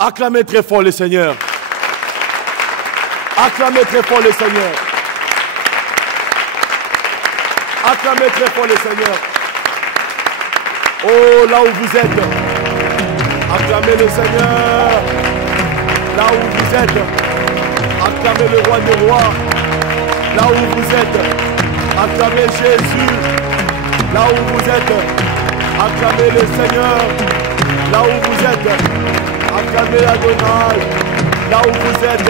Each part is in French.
Acclamez très fort le Seigneur. Acclamez très fort le Seigneur. Acclamez très fort le Seigneur. Oh, là où vous êtes, acclamez le Seigneur. Là où vous êtes, acclamez le roi des rois. Là où vous êtes, acclamez Jésus. Là où vous êtes, acclamez le Seigneur. Là où vous êtes, acclamez Adonai. Là où vous êtes,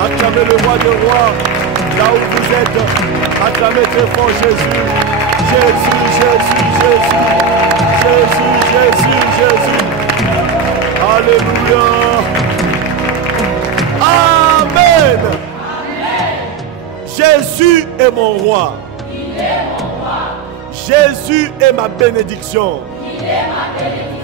acclamez le roi des rois. Là où vous êtes, acclamez très fort Jésus. Jésus, Jésus, Jésus. Jésus, Jésus, Jésus. Alléluia. Amen. Amen. Jésus est mon roi. Il est mon roi. Jésus est ma bénédiction. Il est ma bénédiction.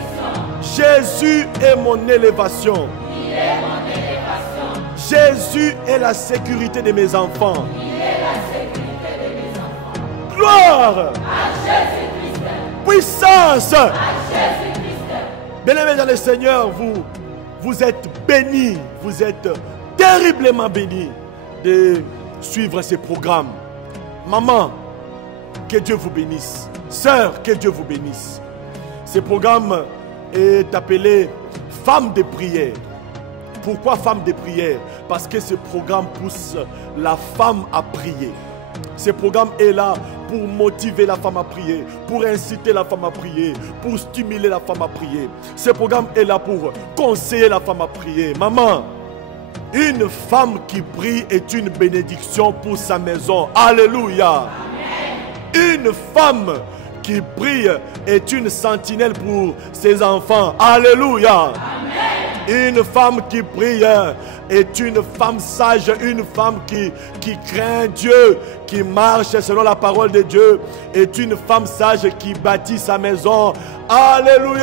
Jésus est mon élévation. Il est mon élévation. Jésus est la sécurité de mes enfants. Il est la sécurité de mes enfants. Gloire à Jésus-Christ. Puissance à Jésus-Christ. Bien-aimés dans le Seigneur, vous êtes bénis, vous êtes terriblement bénis de suivre ces programmes. Maman, que Dieu vous bénisse. Sœur, que Dieu vous bénisse. Ce programme est appelé Femme de prière. Pourquoi Femme de prière? Parce que ce programme pousse la femme à prier. Ce programme est là pour motiver la femme à prier, pour inciter la femme à prier, pour stimuler la femme à prier. Ce programme est là pour conseiller la femme à prier. Maman, une femme qui prie est une bénédiction pour sa maison. Alléluia. Amen. Une femme qui prie est une sentinelle pour ses enfants. Alléluia. Amen. Une femme qui prie est une femme sage, une femme qui craint Dieu, qui marche selon la parole de Dieu, est une femme sage qui bâtit sa maison. Alléluia.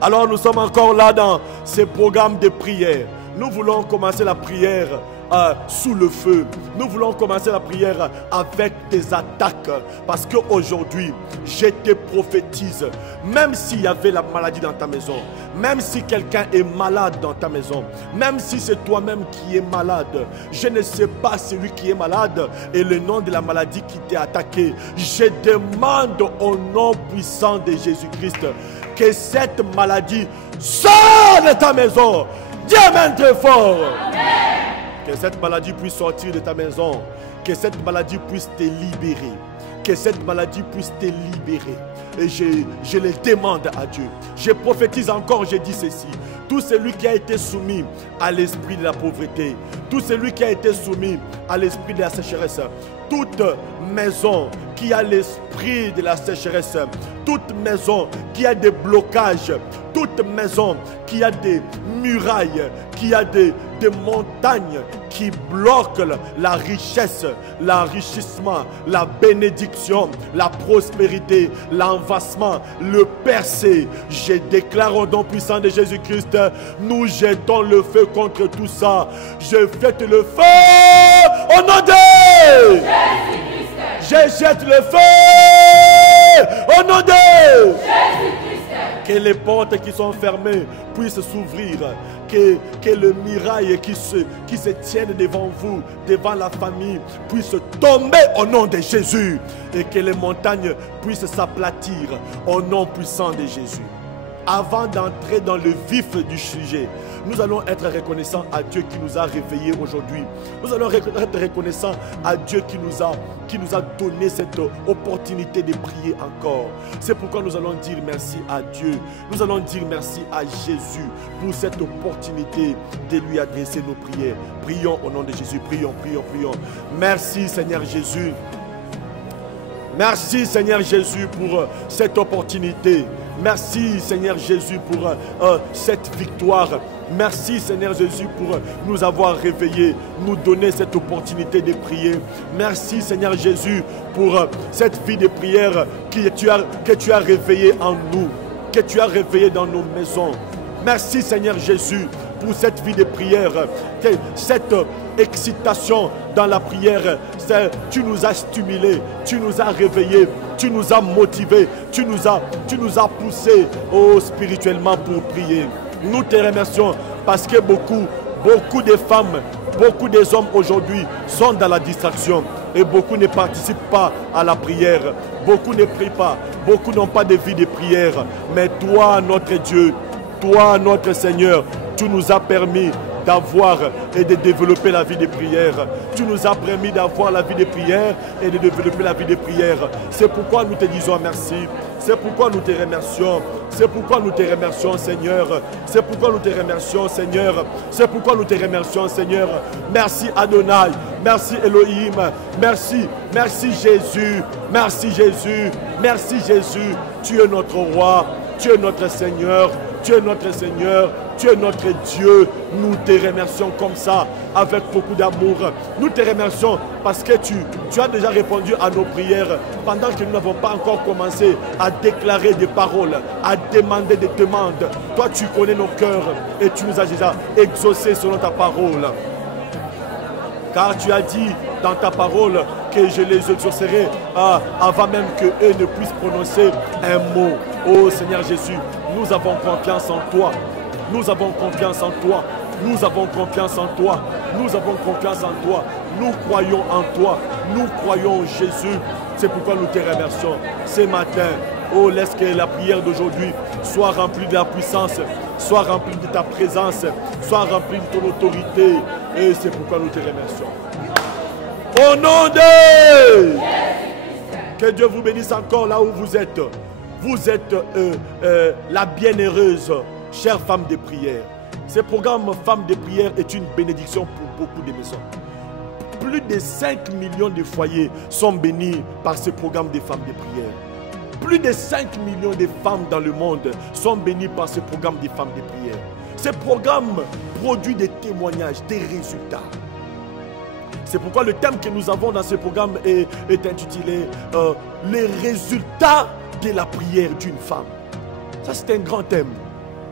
Alors nous sommes encore là dans ce programme de prière. Nous voulons commencer la prière sous le feu. Nous voulons commencer la prière avec des attaques. Parce qu'aujourd'hui, je te prophétise, même s'il y avait la maladie dans ta maison, même si quelqu'un est malade dans ta maison, même si c'est toi-même qui es malade, je ne sais pas celui qui est malade et le nom de la maladie qui t'est attaqué. Je demande au nom puissant de Jésus-Christ que cette maladie sorte de ta maison. Dis amen très fort. Amen. Que cette maladie puisse sortir de ta maison. Que cette maladie puisse te libérer. Que cette maladie puisse te libérer. Et je le demande à Dieu. Je prophétise encore, je dis ceci. Tout celui qui a été soumis à l'esprit de la pauvreté, tout celui qui a été soumis à l'esprit de la sécheresse, toute maison qui a l'esprit de la sécheresse, toute maison qui a des blocages, toute maison qui a des murailles, qui a des montagnes qui bloquent la richesse, l'enrichissement, la bénédiction, la prospérité, l'envassement, le percé. Je déclare au nom puissant de Jésus-Christ, nous jetons le feu contre tout ça. Je fête le feu au nom de Jésus-Christ. Je jette le feu au nom de Jésus-Christ. Que les portes qui sont fermées puissent s'ouvrir. Que le mirail qui se tienne devant vous, devant la famille, puisse tomber au nom de Jésus. Et que les montagnes puissent s'aplatir au nom puissant de Jésus. Avant d'entrer dans le vif du sujet, nous allons être reconnaissants à Dieu qui nous a réveillés aujourd'hui. Nous allons être reconnaissants à Dieu qui nous a donné cette opportunité de prier encore. C'est pourquoi nous allons dire merci à Dieu. Nous allons dire merci à Jésus pour cette opportunité de lui adresser nos prières. Prions au nom de Jésus. Prions, prions, prions. Merci Seigneur Jésus. Merci Seigneur Jésus pour cette opportunité. Merci Seigneur Jésus pour cette victoire. Merci Seigneur Jésus pour nous avoir réveillés, nous donner cette opportunité de prier. Merci Seigneur Jésus pour cette vie de prière que tu as réveillée en nous, que tu as réveillée dans nos maisons. Merci Seigneur Jésus pour cette vie de prière, cette excitation dans la prière. Tu nous as stimulés, tu nous as réveillés tu nous as motivés, tu nous as poussés spirituellement pour prier. Nous te remercions parce que beaucoup de femmes, beaucoup des hommes aujourd'hui sont dans la distraction et beaucoup ne participent pas à la prière. Beaucoup ne prient pas, beaucoup n'ont pas de vie de prière. Mais toi, notre Dieu, toi, notre Seigneur, tu nous as permis d'avoir et de développer la vie de prière. Tu nous as permis d'avoir la vie de prière et de développer la vie de prière. C'est pourquoi nous te disons merci. C'est pourquoi nous te remercions. C'est pourquoi nous te remercions, Seigneur. C'est pourquoi nous te remercions, Seigneur. C'est pourquoi nous te remercions, Seigneur. Merci Adonai. Merci Elohim. Merci. Merci Jésus. Merci Jésus. Merci Jésus. Tu es notre roi. Tu es notre Seigneur. Tu es notre Seigneur. Tu es notre Dieu. Nous te remercions comme ça, avec beaucoup d'amour. Nous te remercions parce que tu as déjà répondu à nos prières pendant que nous n'avons pas encore commencé à déclarer des paroles, à demander des demandes. Toi, tu connais nos cœurs et tu nous as déjà exaucés selon ta parole. Car tu as dit dans ta parole que je les exaucerai avant même qu'eux ne puissent prononcer un mot. Oh Seigneur Jésus, nous avons confiance en toi. Nous avons confiance en toi. Nous avons confiance en toi. Nous avons confiance en toi. Nous croyons en toi. Nous croyons en Jésus. C'est pourquoi nous te remercions. Ce matin, oh, laisse que la prière d'aujourd'hui soit remplie de la puissance, soit remplie de ta présence, soit remplie de ton autorité. Et c'est pourquoi nous te remercions. Au nom de... Que Dieu vous bénisse encore là où vous êtes. Vous êtes la bienheureuse, chère femme de prière. Ce programme Femmes de prière est une bénédiction pour beaucoup de maisons. Plus de 5 millions de foyers sont bénis par ce programme des femmes de prière. Plus de 5 millions de femmes dans le monde sont bénies par ce programme des femmes de prière. Ce programme produit des témoignages, des résultats. C'est pourquoi le thème que nous avons dans ce programme est intitulé les résultats de la prière d'une femme. Ça, c'est un grand thème.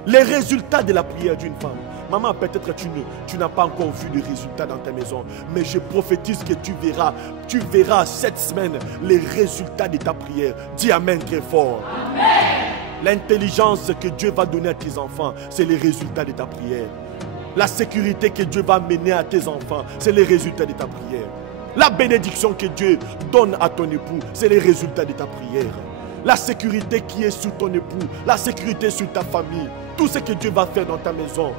Les résultats de la prière d'une femme. Maman, peut-être tu n'as pas encore vu de résultats dans ta maison, mais je prophétise que tu verras cette semaine les résultats de ta prière. Dis Amen très fort. Amen. L'intelligence que Dieu va donner à tes enfants, c'est les résultats de ta prière. La sécurité que Dieu va mener à tes enfants, c'est les résultats de ta prière. La bénédiction que Dieu donne à ton époux, c'est les résultats de ta prière. La sécurité qui est sur ton époux, la sécurité sur ta famille, tout ce que Dieu va faire dans ta maison.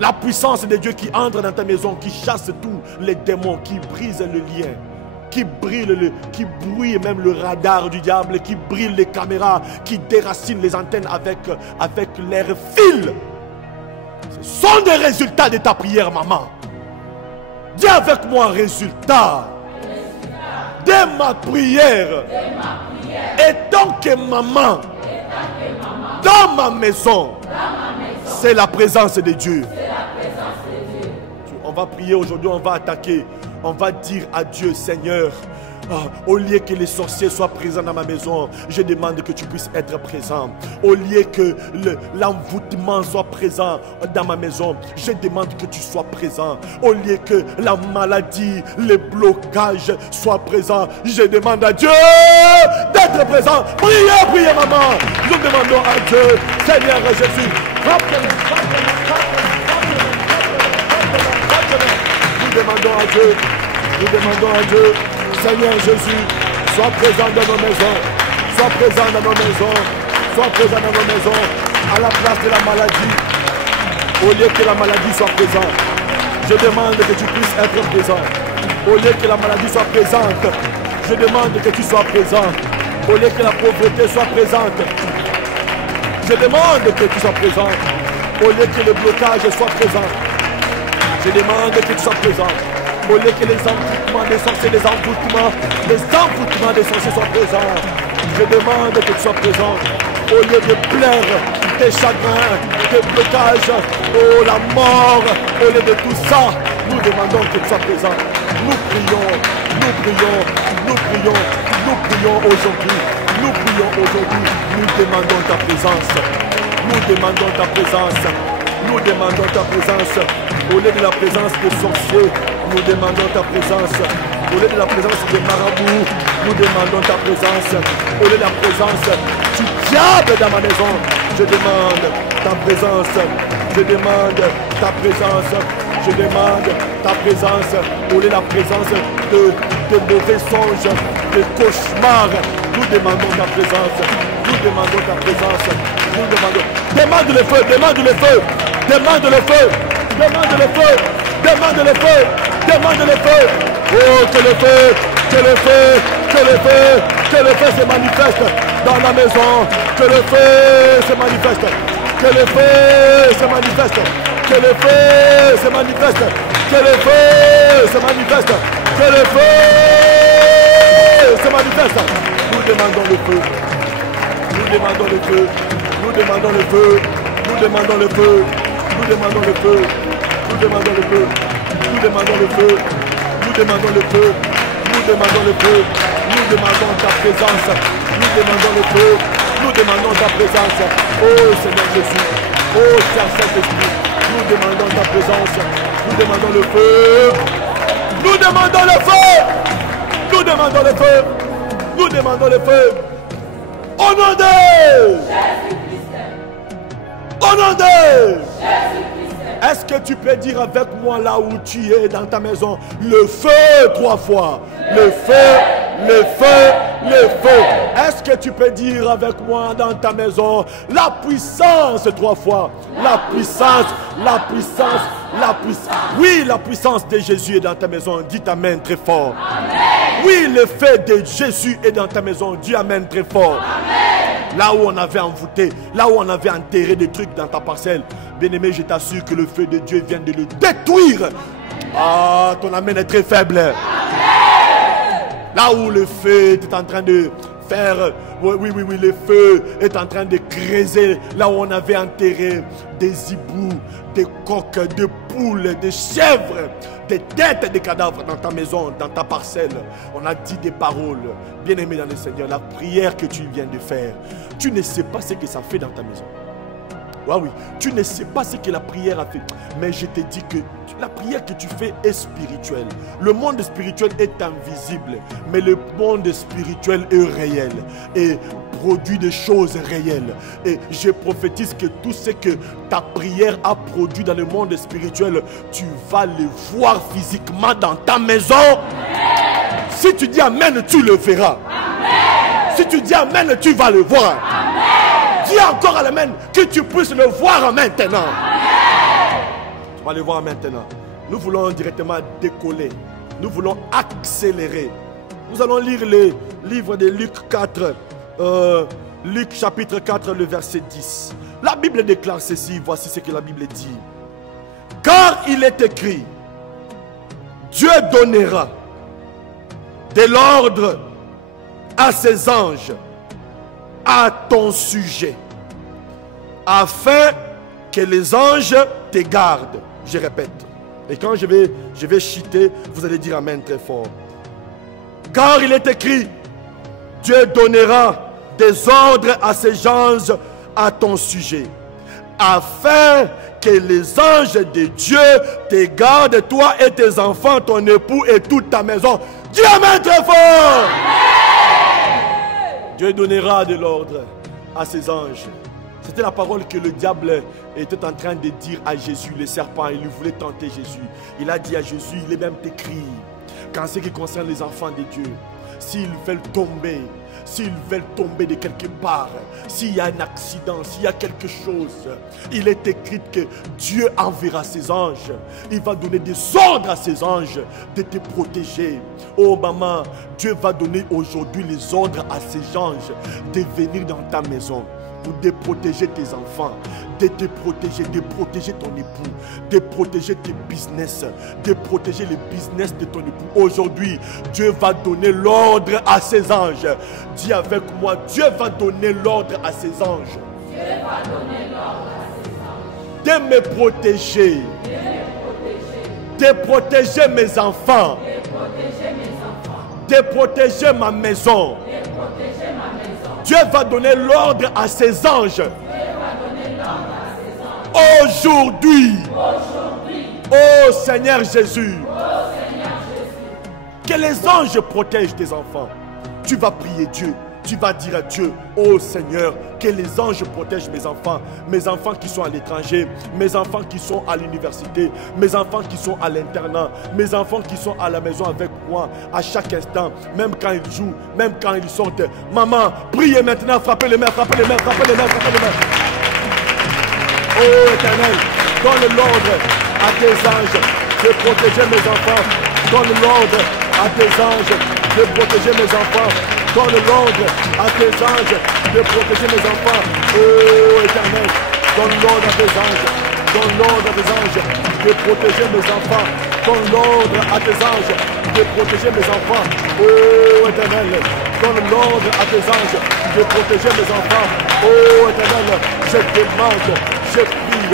La puissance de Dieu qui entre dans ta maison, qui chasse tous les démons, qui brise le lien, qui brouille même le radar du diable, qui brille les caméras, qui déracine les antennes avec leurs fils. Ce sont des résultats de ta prière, maman. Dis avec moi, résultat de ma prière. Et tant que maman, dans ma maison, c'est la présence de Dieu. On va prier aujourd'hui, on va attaquer, on va dire à Dieu, Seigneur, au lieu que les sorciers soient présents dans ma maison, je demande que tu puisses être présent. Au lieu que l'envoûtement soit présent dans ma maison, je demande que tu sois présent. Au lieu que la maladie, les blocages soient présents, je demande à Dieu d'être présent. Priez, priez maman. Nous demandons à Dieu, Seigneur Jésus, nous demandons à Dieu, nous demandons à Dieu, Seigneur Jésus, sois présent dans nos maisons, sois présent dans nos maisons, sois présent dans nos maisons, à la place de la maladie, au lieu que la maladie soit présente. Je demande que tu puisses être présent. Au lieu que la maladie soit présente, je demande que tu sois présent. Au lieu que la pauvreté soit présente, je demande que tu sois présent. Au lieu que le blocage soit présent, je demande que tu sois présent. Au lieu que les envoûtements des sorciers, les envoûtements des sorciers soient présents, je demande que tu sois présent. Au lieu de pleurs, des chagrins, des blocages, oh la mort, au lieu de tout ça, nous demandons que tu sois présent. Nous prions, nous prions, nous prions, nous prions aujourd'hui. Nous prions aujourd'hui, nous demandons ta présence. Nous demandons ta présence. Nous demandons ta présence. Au lieu de la présence des sorciers, nous demandons ta présence. Au lieu de la présence des marabouts, nous demandons ta présence. Au lieu de la présence du diable dans ma maison, je demande ta présence. Je demande ta présence. Je demande ta présence. Au lieu de la présence de mauvais songes, de cauchemars, nous demandons ta présence. Nous demandons ta présence. Nous demandons. Demande le feu, demande le feu, demande le feu, demande le feu, demande le feu, demande le feu. Oh, que le feu, que le feu, que le feu, que le feu se manifeste dans la maison. Que le feu se manifeste. Que le feu se manifeste. Que le feu se manifeste. Que le feu se manifeste. Que le feu se manifeste. Nous demandons le feu. Nous demandons le feu. Nous demandons le feu. Nous demandons le feu. Nous demandons le feu. Nous demandons le feu. Nous demandons le feu. Nous demandons le feu. Nous demandons le feu. Nous demandons ta présence. Nous demandons le feu. Nous demandons ta présence. Oh Seigneur Jésus. Oh Saint-Esprit. Nous demandons ta présence. Nous demandons le feu. Nous demandons le feu. Nous demandons le feu. Nous demandons le feu. Au nom de Jésus-Christ. Au nom de Jésus-Christ. Est-ce que tu peux dire avec moi là où tu es dans ta maison, le feu 3 fois? Le feu, le feu, le feu. Est-ce que tu peux dire avec moi dans ta maison, la puissance 3 fois? La puissance, la puissance, la puissance. Oui, la puissance de Jésus est dans ta maison. Dis amen très fort. Amen. Oui, le feu de Jésus est dans ta maison. Dis amen très fort. Amen. Là où on avait envoûté, là où on avait enterré des trucs dans ta parcelle, bien-aimé, je t'assure que le feu de Dieu vient de le détruire. Ah, ton amen est très faible. Amen. Là où le feu est en train de faire, oui, le feu est en train de creuser, là où on avait enterré des hiboux, des coqs, des poules, des chèvres, des têtes, des cadavres dans ta maison, dans ta parcelle. On a dit des paroles. Bien-aimé dans le Seigneur, la prière que tu viens de faire, tu ne sais pas ce que ça fait dans ta maison. Oui, tu ne sais pas ce que la prière a fait. Mais je te dis que la prière que tu fais est spirituelle. Le monde spirituel est invisible. Mais le monde spirituel est réel. Et produit des choses réelles. Et je prophétise que tout ce que ta prière a produit dans le monde spirituel, tu vas le voir physiquement dans ta maison. Amen. Si tu dis amen, tu le verras. Amen. Si tu dis amen, tu vas le voir. Amen. Dis encore à l'amen que tu puisses le voir maintenant. Amen. Tu vas le voir maintenant. Nous voulons directement décoller. Nous voulons accélérer. Nous allons lire le livre de Luc 4. Luc chapitre 4, le verset 10. La Bible déclare ceci. Voici ce que la Bible dit. Car il est écrit, Dieu donnera de l'ordre à ses anges à ton sujet, afin que les anges te gardent. Je répète. Et quand je vais chuter, vous allez dire amen très fort. Car il est écrit, Dieu donnera des ordres à ses anges à ton sujet, afin que les anges de Dieu te gardent, toi et tes enfants, ton époux et toute ta maison. Dis amen très fort. Amen. Dieu donnera de l'ordre à ses anges. C'était la parole que le diable était en train de dire à Jésus, le serpent. Il voulait tenter Jésus. Il a dit à Jésus, il est même écrit, qu'en ce qui concerne les enfants de Dieu, s'ils veulent tomber de quelque part, s'il y a un accident, s'il y a quelque chose, il est écrit que Dieu enverra ses anges. Il va donner des ordres à ses anges de te protéger. Oh maman, Dieu va donner aujourd'hui les ordres à ses anges de venir dans ta maison, pour de protéger tes enfants, de te protéger, de protéger ton époux, de protéger tes business, de protéger les business de ton époux. Aujourd'hui, Dieu va donner l'ordre à ses anges. Dis avec moi, Dieu va donner l'ordre à ses anges. Dieu va donner l'ordre à ses anges. De me protéger. De protéger mes enfants. De protéger ma maison. Dieu va donner l'ordre à ses anges. Aujourd'hui, oh Seigneur Jésus, que Que les anges protègent tes enfants. Tu vas prier Dieu. Tu vas dire à Dieu, oh Seigneur, que les anges protègent mes enfants qui sont à l'étranger, mes enfants qui sont à l'université, mes enfants qui sont à l'internat, mes enfants qui sont à la maison avec moi, à chaque instant, même quand ils jouent, même quand ils sortent. Maman, priez maintenant, frappez les mains, frappez les mains, frappez les mains, frappez les mains. Oh Éternel, donne l'ordre à tes anges de protéger mes enfants. Donne l'ordre à tes anges de protéger mes enfants. Donne l'ordre à tes anges de protéger mes enfants. Oh Éternel, donne l'ordre à tes anges. Donne l'ordre à tes anges de protéger mes enfants. Donne l'ordre à tes anges de protéger mes enfants. Oh Éternel, donne l'ordre à tes anges de protéger mes enfants. Oh Éternel, je demande, je prie,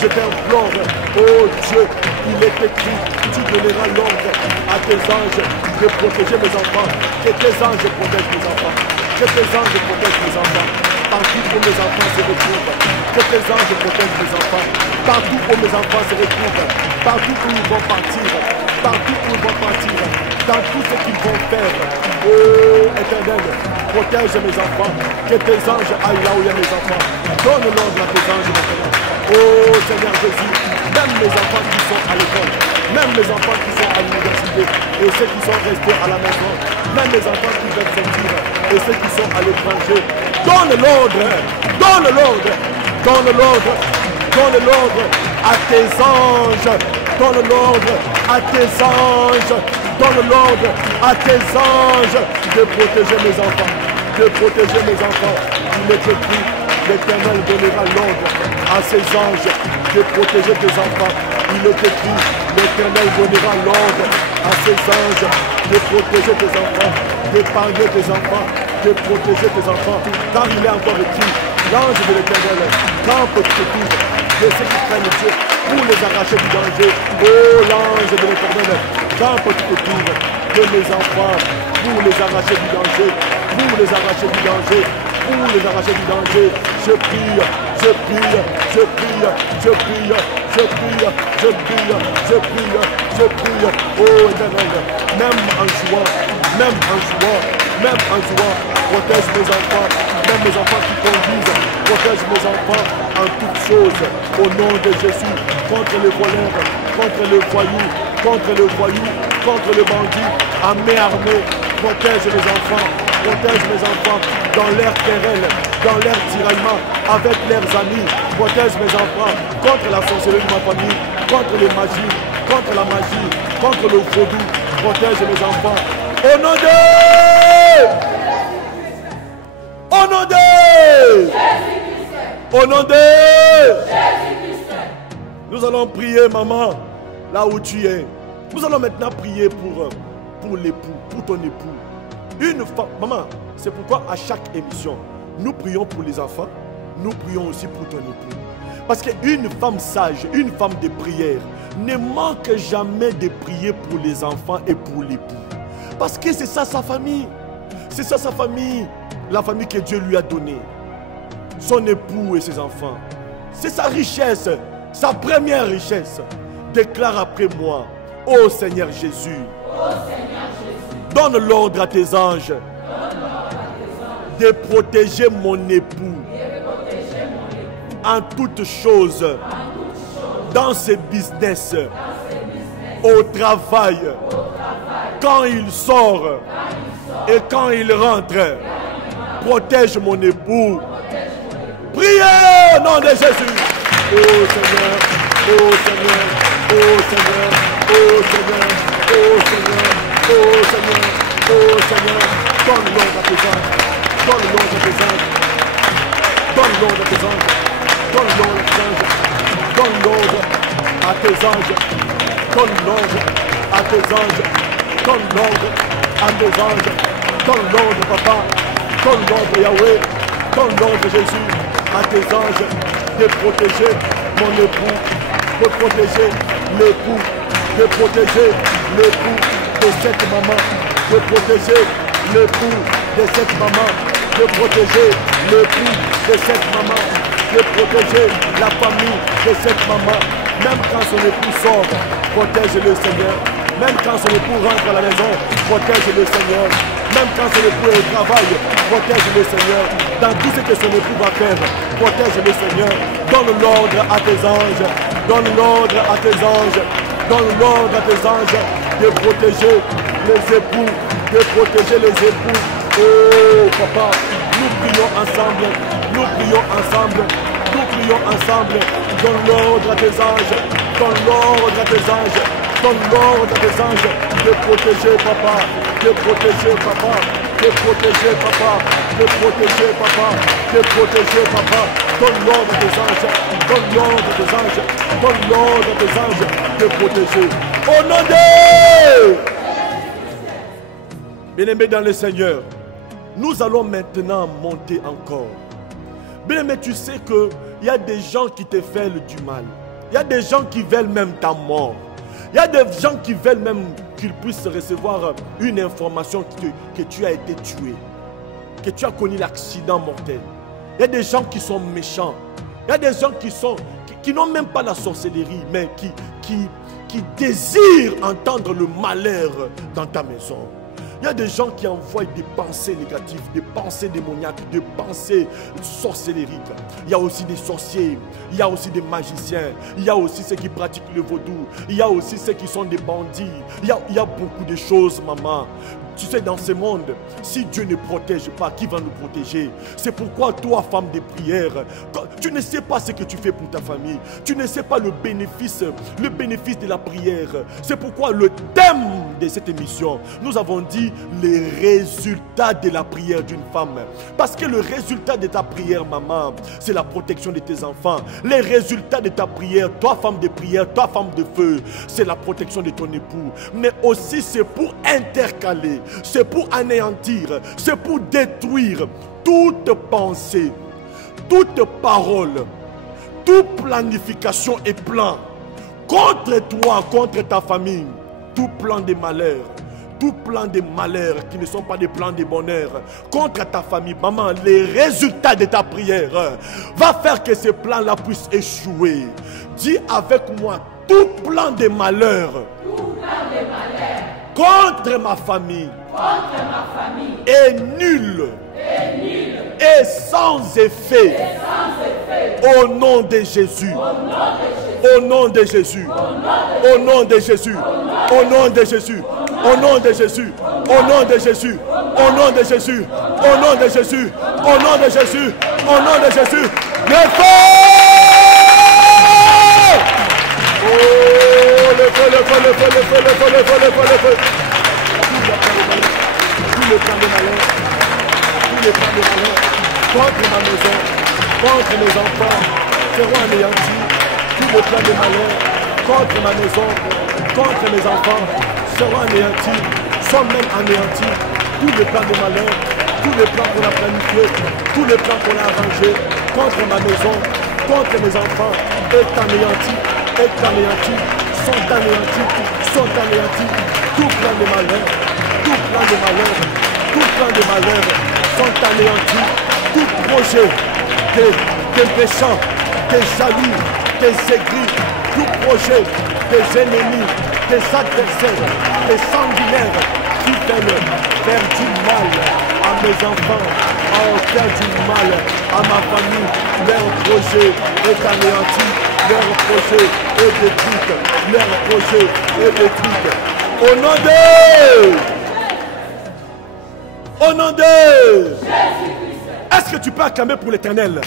je t'implore. Oh Dieu, il est écrit, tu donneras l'ordre à tes anges de protéger mes enfants. Que tes anges protègent mes enfants. Que tes anges protègent mes enfants. Partout où mes enfants se retrouvent. Que tes anges protègent mes enfants. Partout où mes enfants se retrouvent. Partout où ils vont partir. Partout où ils vont partir. Dans tout ce qu'ils vont faire. Oh Éternel, protège mes enfants. Que tes anges aillent là où il y a mes enfants. Donne l'ordre à tes anges maintenant. Oh Seigneur Jésus, même mes enfants qui sont à l'école, même mes enfants qui sont à l'université et ceux qui sont restés à la maison, même mes enfants qui veulent sortir et ceux qui sont à l'étranger, donne l'ordre, donne l'ordre, donne l'ordre, donne l'ordre à tes anges, donne l'ordre à tes anges, donne l'ordre à tes anges de protéger mes enfants, de protéger mes enfants. Il est écrit, l'Éternel donnera l'ordre à ses anges de protéger tes enfants. Il est écrit, l'Éternel donnera l'ordre à ses anges de protéger tes enfants, d'épargner tes enfants, de protéger tes enfants. Car il est encore écrit, l'ange de l'Éternel campe autour de ceux qui craignent Dieu pour les arracher du danger. Oh l'ange de l'Éternel campe autour de mes enfants pour les arracher du danger, pour les arracher du danger, pour les arracher du danger. Je prie, je prie, je prie, je prie, je prie, je prie, je prie, je prie. Oh Éternel, même en jouant, même en jouant, même en jouant, protège mes enfants, même mes enfants qui conduisent, protège mes enfants en toutes choses. Au nom de Jésus, contre les voleurs, contre les voyous, contre le voyou, contre le bandit, à main armée, protège les enfants. Protège mes enfants dans leur querelle, dans leur tiraillement avec leurs amis. Protège mes enfants contre la sorcellerie de ma famille, contre les magies, contre la magie, contre le vaudou. Protège mes enfants. Au nom de... Au nom de... Au nom de... Nous allons prier, maman, là où tu es. Nous allons maintenant prier pour l'époux, pour ton époux. Une femme, maman, c'est pourquoi à chaque émission, nous prions pour les enfants, nous prions aussi pour ton époux. Parce qu'une femme sage, une femme de prière, ne manque jamais de prier pour les enfants et pour l'époux. Parce que c'est ça sa famille. C'est ça sa famille, la famille que Dieu lui a donnée. Son époux et ses enfants. C'est sa richesse, sa première richesse. Déclare après moi, ô Seigneur Jésus. Ô Seigneur Jésus. Donne l'ordre à tes anges de protéger mon époux en toutes choses, dans ses business, au travail, quand il sort et quand il rentre. Protège mon époux. Priez au nom de Jésus. Oh Seigneur, oh Seigneur, oh Seigneur, oh Seigneur, oh Seigneur. Oh Seigneur, oh Seigneur, donne l'ordre à tes anges, donne l'ordre à tes anges, donne l'ordre à tes anges, donne l'ordre à tes anges, donne l'ordre à tes anges, donne l'ordre à tes anges, donne l'ordre à tes anges, donne l'ordre papa, donne l'ordre Yahweh, donne l'ordre Jésus à tes anges de protéger mon époux, de protéger l'époux, de protéger l'époux de cette maman, de protéger l'époux de cette maman, de protéger l'époux de cette maman, de protéger la famille de cette maman, même quand son époux sort, protège le Seigneur, Même quand son époux rentre à la maison, protège-le, Seigneur. Même quand son époux est au travail, protège-le, Seigneur. Dans tout ce que son époux va faire, protège-le, Seigneur. Donne l'ordre à tes anges. Donne l'ordre à tes anges. Donne l'ordre à tes anges de protéger les époux. De protéger les époux. Oh, papa, nous prions ensemble. Nous prions ensemble. Nous prions ensemble. Donne l'ordre à tes anges. Donne l'ordre à tes anges. Donne l'ordre à tes anges de protéger papa. De protéger papa. De protéger papa. De protéger papa. De protéger papa. Donne l'ordre à tes anges. Donne l'ordre à tes anges. Donne l'ordre à tes anges de protéger. Au nom de... Bien-aimés dans le Seigneur, nous allons maintenant monter encore. Bien-aimé, tu sais qu'il y a des gens qui te font du mal. Il y a des gens qui veulent même ta mort. Il y a des gens qui veulent même qu'ils puissent recevoir une information que tu as été tué. Que tu as connu l'accident mortel. Il y a des gens qui sont méchants. Il y a des gens qui n'ont même pas la sorcellerie, mais qui désirent entendre le malheur dans ta maison. Il y a des gens qui envoient des pensées négatives, des pensées démoniaques, des pensées sorcellériques. Il y a aussi des sorciers, il y a aussi des magiciens, il y a aussi ceux qui pratiquent le vaudou, il y a aussi ceux qui sont des bandits. Il y a beaucoup de choses, maman. Tu sais, dans ce monde, si Dieu ne protège pas, qui va nous protéger? C'est pourquoi toi, femme de prière, tu ne sais pas ce que tu fais pour ta famille. Tu ne sais pas le bénéfice de la prière. C'est pourquoi le thème de cette émission, nous avons dit les résultats de la prière d'une femme. Parce que le résultat de ta prière, maman, c'est la protection de tes enfants. Les résultats de ta prière, toi, femme de prière, toi, femme de feu, c'est la protection de ton époux. Mais aussi, c'est pour intercaler. C'est pour anéantir, c'est pour détruire toute pensée, toute parole, toute planification et plan contre toi, contre ta famille, tout plan de malheur, tout plan de malheur qui ne sont pas des plans de bonheur contre ta famille. Maman, les résultats de ta prière va faire que ce plan-là puisse échouer. Dis avec moi, tout plan de malheur. Contre ma famille, est nul, et sans effet, au nom de Jésus, au nom de Jésus, au nom de Jésus, au nom de Jésus, au nom de Jésus, au nom de Jésus, au nom de Jésus, au nom de Jésus, au nom de Jésus, au nom de Jésus, le feu! Oh, le feu, le feu, le feu, le feu, le feu, le feu, le feu, le feu. Tous les plans de malheur, tous les plans de malheur contre ma maison, contre mes enfants seront anéantis. Tous les plans de malheur contre ma maison, contre mes enfants seront anéantis, sont même anéantis. Tous les plans de malheur, tous les plans qu'on a planifiés, tous les plans qu'on a arrangés contre ma maison, contre mes enfants est anéanti, sont anéantis, tout plan de malheur, tout plan de malheur, tout plan de malheur sont anéantis, tout projet des méchants, des jaloux, des aigris, tout projet des ennemis, des adversaires, des sanguinaires qui veulent faire du mal à mes enfants, à faire du mal à ma famille. Leur projet est anéanti, leur projet est détruit, leur projet est détruit. Au nom de... Au nom de... Jésus-Christ. Est-ce que tu peux acclamer pour l'Éternel?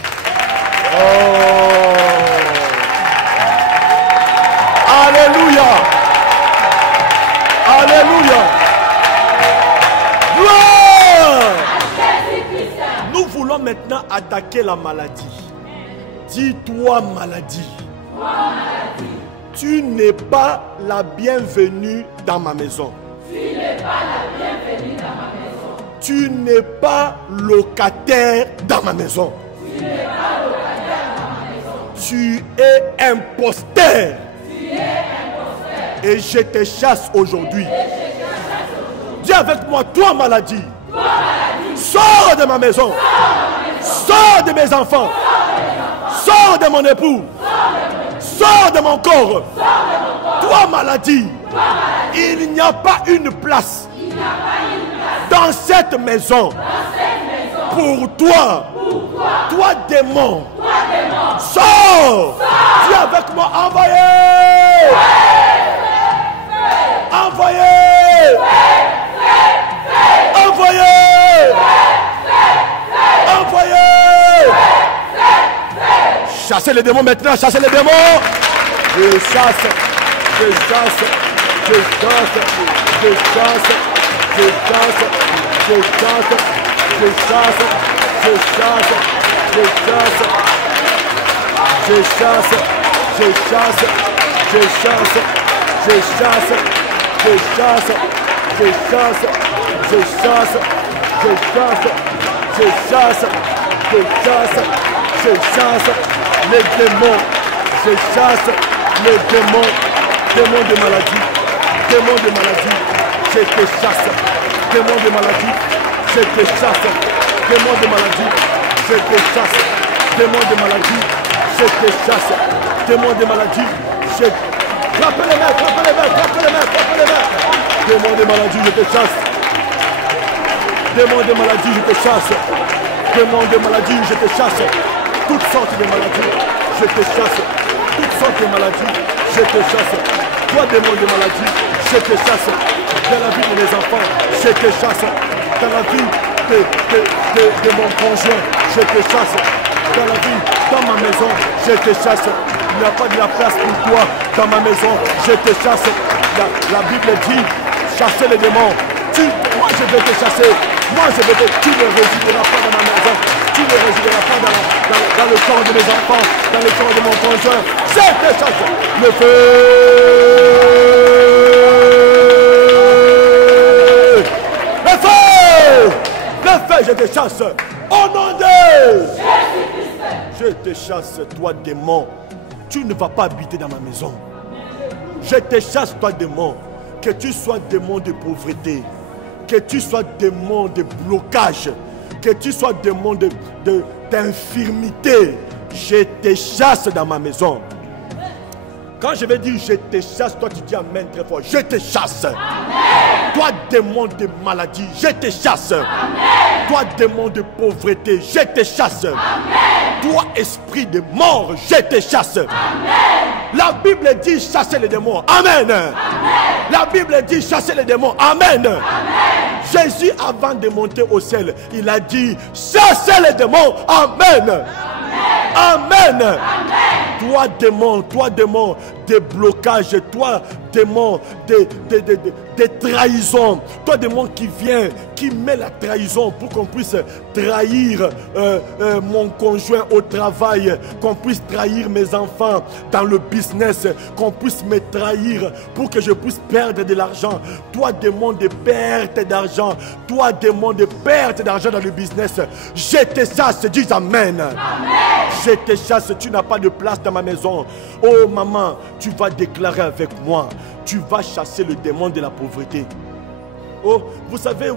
Oh. Alléluia. Alléluia. Gloire. Nous voulons maintenant attaquer la maladie. Dis-toi maladie. Tu n'es pas la bienvenue dans ma maison. Tu n'es pas la bienvenue dans ma maison. Tu n'es pas locataire dans ma maison. Tu n'es pas locataire dans ma maison. Tu es imposteur. Tu es imposteur. Et je te chasse aujourd'hui. Dis avec moi, toi maladie. Toi maladie. Sors de ma maison. Sors de mes enfants. Sors de mon époux. Sors de mon corps. Toi maladie. Il n'y a pas une place dans cette maison pour toi. Toi démon, sors. Dis avec moi, envoyez. Envoyez. Envoyez. Envoyez. Chassez les démons maintenant, chassez les démons. Je chasse, je chasse, je chasse, je chasse, je chasse, je chasse, je chasse, je chasse, je chasse, je chasse, je chasse, je chasse, je chasse, je chasse, je chasse, je chasse, je chasse, je chasse, je chasse, je chasse les démons, je chasse les démons, démons de maladie, démons de maladie, je te chasse, démons de maladie, je te chasse, démons de maladie, je te chasse, démons de maladie, je te chasse, démons de maladie, je... Frappez les mains, frappez les mains, frappez les mains, frappez les mains. Démons de maladie, je te chasse. Démons de maladie, je te chasse. Démons de maladie, je te chasse. Toutes sortes de maladies, je te chasse. Toutes sortes de maladies, je te chasse. Toi, démon de maladie, je te chasse. Dans la vie de mes enfants, je te chasse. Dans la vie de mon conjoint, je te chasse. Dans la vie, dans ma maison, je te chasse. Il n'y a pas de la place pour toi dans ma maison, je te chasse. La Bible dit, chasser les démons. Moi je vais te chasser. Moi je vais te... Tu ne résideras pas dans ma maison. Tu ne résideras pas dans le corps de mes enfants, dans le corps de mon conjoint. Je te chasse. Le feu. Le feu. Le feu, je te chasse. Au nom de Jésus-Christ. Je te chasse, toi démon. Tu ne vas pas habiter dans ma maison. Je te chasse, toi démon. Que tu sois démon de pauvreté, que tu sois démon de blocage, que tu sois démon d'infirmité. Je te chasse dans ma maison. Quand je vais dire je te chasse, toi tu dis amen très fort. Je te chasse. Amen. Toi démon de maladie, je te chasse. Amen. Toi démon de pauvreté, je te chasse. Amen. Toi esprit de mort, je te chasse. Amen. La Bible dit chasser les démons. Amen. Amen. La Bible dit chasser les démons. Amen. Amen. Jésus avant de monter au ciel, il a dit chasser les démons. Amen. Amen. Amen. Toi démon de blocage, toi démon de trahison, toi démon qui vient, qui met la trahison pour qu'on puisse trahir mon conjoint au travail, qu'on puisse trahir mes enfants dans le business, qu'on puisse me trahir pour que je puisse perdre de l'argent. Toi démon de perte d'argent, toi démon de perte d'argent dans le business, je te chasse, dis amen. Amen. Je te chasse, tu n'as pas de place dans ma maison. Oh maman, tu vas déclarer avec moi. Tu vas chasser le démon de la pauvreté. Oh, vous savez,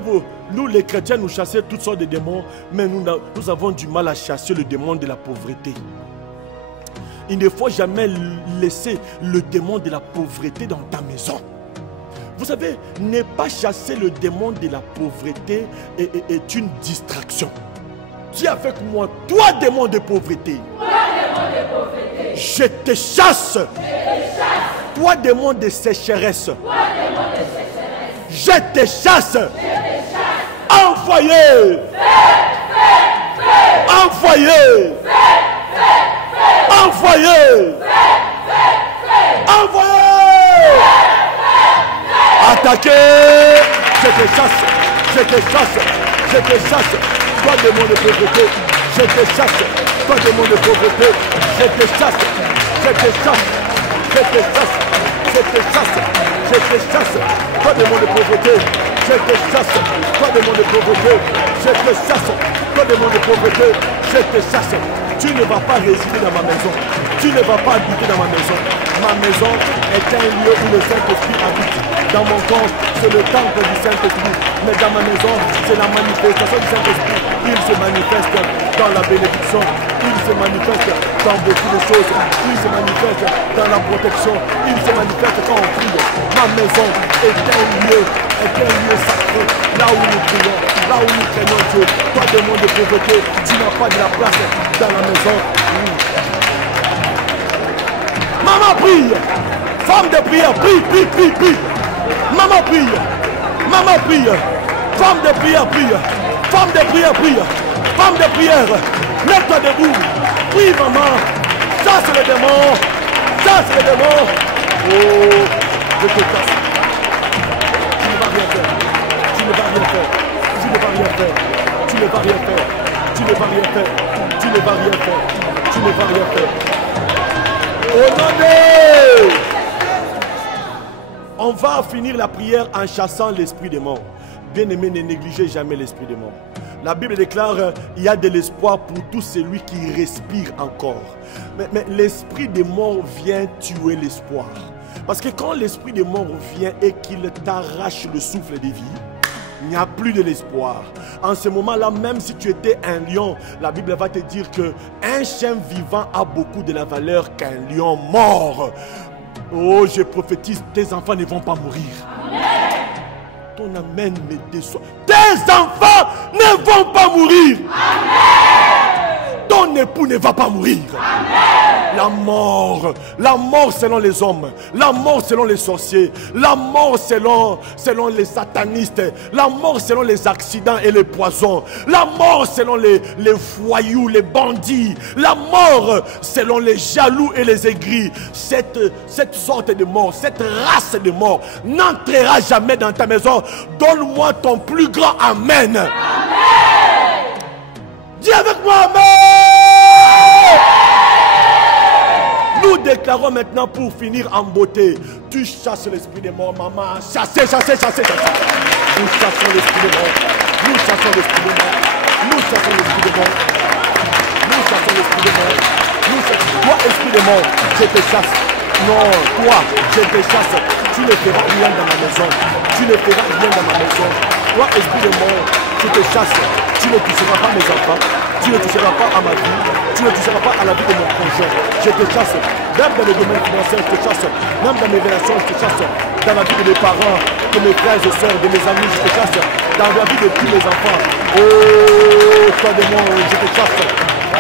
nous les chrétiens, nous chassons toutes sortes de démons, mais nous avons du mal à chasser le démon de la pauvreté. Il ne faut jamais laisser le démon de la pauvreté dans ta maison. Vous savez, ne pas chasser le démon de la pauvreté est une distraction. Dis avec moi, toi démon de pauvreté, je te chasse. Toi démon de sécheresse, je te chasse. Envoyez. Envoyez. Envoyez. Envoyez. Attaquez. Je te chasse. Je te chasse. Je te chasse. Toi démon de pauvreté, je te chasse. Toi démon de pauvreté, je te chasse. Je te chasse. Je te chasse. Je te chasse. Je te chasse. Toi démon de pauvreté, je te chasse. Toi démon de pauvreté, je te chasse. Toi démon de pauvreté, je te chasse. Tu ne vas pas résider dans ma maison. Tu ne vas pas habiter dans ma maison. Ma maison est un lieu où le Saint-Esprit habite. Dans mon corps, c'est le temple du Saint-Esprit. Mais dans ma maison, c'est la manifestation du Saint-Esprit. Il se manifeste dans la bénédiction. Il se manifeste dans beaucoup de choses. Il se manifeste dans la protection. Il se manifeste quand on prie. Ma maison est un lieu sacré. Là où nous prions, là où nous craignons Dieu. Toi, démon de pauvreté, tu n'as pas de la place dans la maison. Maman prie. Femme de prière, prie, prie, prie, prie. Maman prie. Maman prie. Femme de prière, prie. Femme de prière, prie. Femme de prière, lève-toi debout. Prie, maman. Chasse le démon. Chasse le démon. Oh, je te casse. Tu ne vas rien faire. Tu ne vas rien faire. Tu ne vas rien faire. Tu ne vas rien faire. Tu ne vas rien faire. Tu ne vas rien faire. Tu ne vas rien faire. Au nom de... On va finir la prière en chassant l'esprit des morts. Bien-aimé, ne négligez jamais l'esprit des morts. La Bible déclare il y a de l'espoir pour tout celui qui respire encore. Mais l'esprit des morts vient tuer l'espoir. Parce que quand l'esprit des morts vient et qu'il t'arrache le souffle de vie, il n'y a plus de l'espoir. En ce moment-là, même si tu étais un lion, la Bible va te dire qu'un chien vivant a beaucoup de la valeur qu'un lion mort. Oh, je prophétise, tes enfants ne vont pas mourir. Amen. Ton amen me déçoit. Tes enfants ne vont pas mourir. Amen. Ton époux ne va pas mourir. Amen. La mort selon les hommes, la mort selon les sorciers, la mort selon les satanistes, la mort selon les accidents et les poisons, la mort selon les voyous, les bandits, la mort selon les jaloux et les aigris. Cette sorte de mort, cette race de mort n'entrera jamais dans ta maison. Donne-moi ton plus grand amen. Amen. Dis avec moi amen. Nous déclarons maintenant pour finir en beauté. Tu chasses l'esprit des morts, maman. Chassez, chassez, chassez, chassez. Nous chassons l'esprit des morts. Nous chassons l'esprit des morts. Nous chassons l'esprit des morts. Nous chassons l'esprit des morts. Nous chassons. Toi, esprit des morts, je te chasse. Non, toi, je te chasse. Tu ne feras rien dans ma maison. Tu ne feras rien dans ma maison. Toi, esprit des morts, je te chasse. Tu ne toucheras pas mes enfants. Tu ne toucheras pas à ma vie. Tu ne toucheras pas à la vie de mon conjoint. Je te chasse. Même dans le domaine financier, je te chasse. Même dans mes relations, je te chasse. Dans la vie de mes parents, de mes frères et sœurs, de mes amis, je te chasse. Dans la vie de tous mes enfants. Oh, toi démon, je te chasse.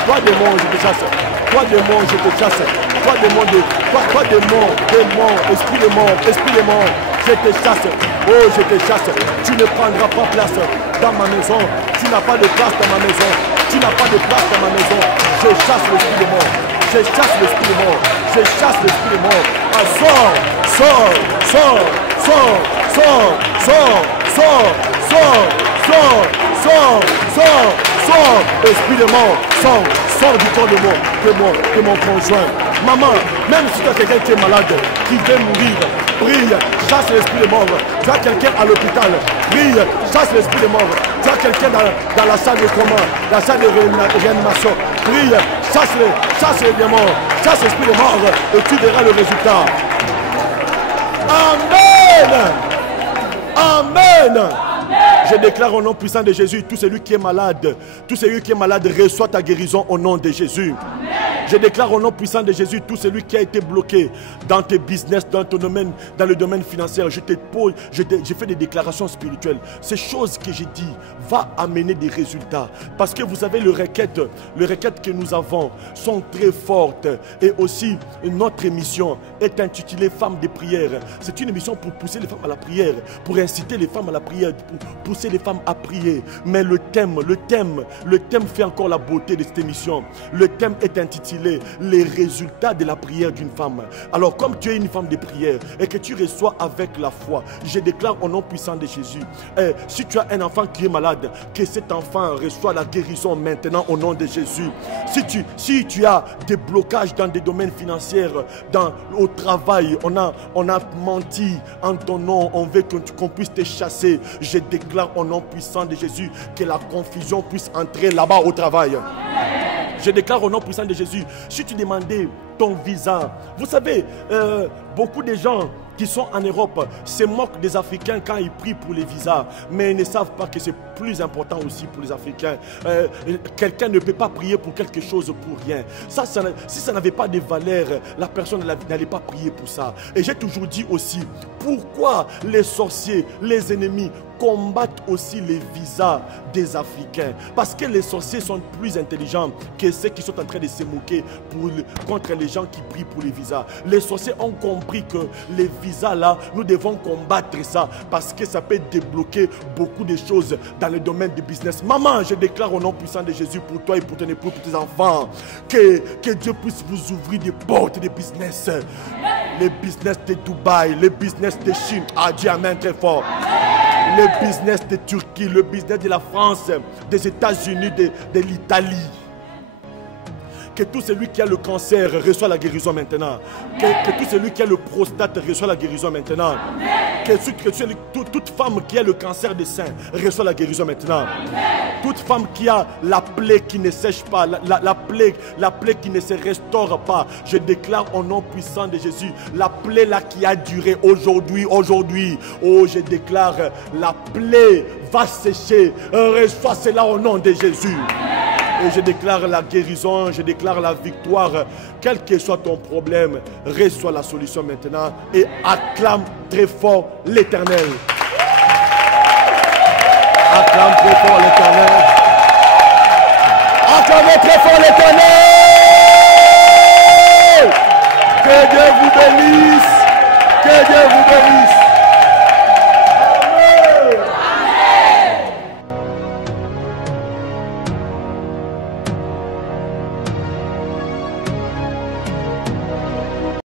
Toi démon, je te chasse. Toi démon, je te chasse. Toi démon, démon, esprit de mort, esprit de mort. Je te chasse. Oh, je te chasse. Tu ne prendras pas place dans ma maison. Tu n'as pas de place dans ma maison. Tu n'as pas de place dans ma maison. Je chasse l'esprit de mort. Je chasse l'esprit de mort. Je chasse l'esprit de mort. Ah, sors, sors, sors, sors, sors, sors, sors, sors, sors, sors, sors, sors. Esprit de mort, sors du corps de mon conjoint. Maman, même si tu as quelqu'un qui est malade, qui veut mourir, prie, chasse l'esprit de mort. Tu as quelqu'un à l'hôpital, prie, chasse l'esprit de mort. Tu as quelqu'un dans la salle de coma, la salle de réanimation, prie, chasse les démons, chasse l'esprit de mort et tu verras le résultat. Amen. Amen. Je déclare au nom puissant de Jésus, tout celui qui est malade, reçoit ta guérison au nom de Jésus. Amen. Je déclare au nom puissant de Jésus, tout celui qui a été bloqué dans tes business, dans ton domaine, dans le domaine financier, je fais des déclarations spirituelles. Ces choses que j'ai dit vont amener des résultats. Parce que vous savez, les requêtes que nous avons sont très fortes. Et aussi, notre émission est intitulée Femmes de prière. C'est une émission pour pousser les femmes à la prière, pour inciter les femmes à la prière, pour pousser les femmes à prier. Mais le thème fait encore la beauté de cette émission. Le thème est intitulé les résultats de la prière d'une femme. Alors comme tu es une femme de prière et que tu reçois avec la foi, je déclare au nom puissant de Jésus, si tu as un enfant qui est malade, que cet enfant reçoit la guérison maintenant au nom de Jésus. Si tu as des blocages dans des domaines financiers, au travail, on a menti en ton nom, on veut qu'on puisse te chasser, je déclare au nom puissant de Jésus que la confusion puisse entrer là-bas au travail. Je déclare au nom puissant de Jésus, si tu demandais ton visa, vous savez, beaucoup de gens qui sont en Europe se moquent des Africains quand ils prient pour les visas, mais ils ne savent pas que c'est plus important aussi pour les Africains. Quelqu'un ne peut pas prier pour quelque chose pour rien. Si ça n'avait pas de valeur, la personne n'allait pas prier pour ça. Et j'ai toujours dit aussi, pourquoi les sorciers, les ennemis combattent aussi les visas des Africains? Parce que les sorciers sont plus intelligents que ceux qui sont en train de se moquer contre les gens qui prient pour les visas. Les sorciers ont compris que les visas là, nous devons combattre ça parce que ça peut débloquer beaucoup de choses dans le domaine du business. Maman, je déclare au nom puissant de Jésus pour toi et pour ton époux, pour tes enfants, que Dieu puisse vous ouvrir des portes de business. Les business de Dubaï, les business de Chine. Ah, Dieu, amen, très fort. Le business de Turquie, le business de la France, des États-Unis, de l'Italie. Que tout celui qui a le cancer reçoit la guérison maintenant. Que tout celui qui a le prostate reçoit la guérison maintenant. Que toute femme qui a le cancer des seins reçoit la guérison maintenant. Toute femme qui a la plaie qui ne sèche pas, la plaie qui ne se restaure pas, je déclare au nom puissant de Jésus, la plaie là qui a duré aujourd'hui, oh, je déclare la plaie va sécher. Reçois cela au nom de Jésus. Et je déclare la guérison, je déclare la victoire. Quel que soit ton problème, reçois la solution maintenant et acclame très fort l'Éternel. Acclame très fort l'Éternel. Acclamez très fort l'Éternel.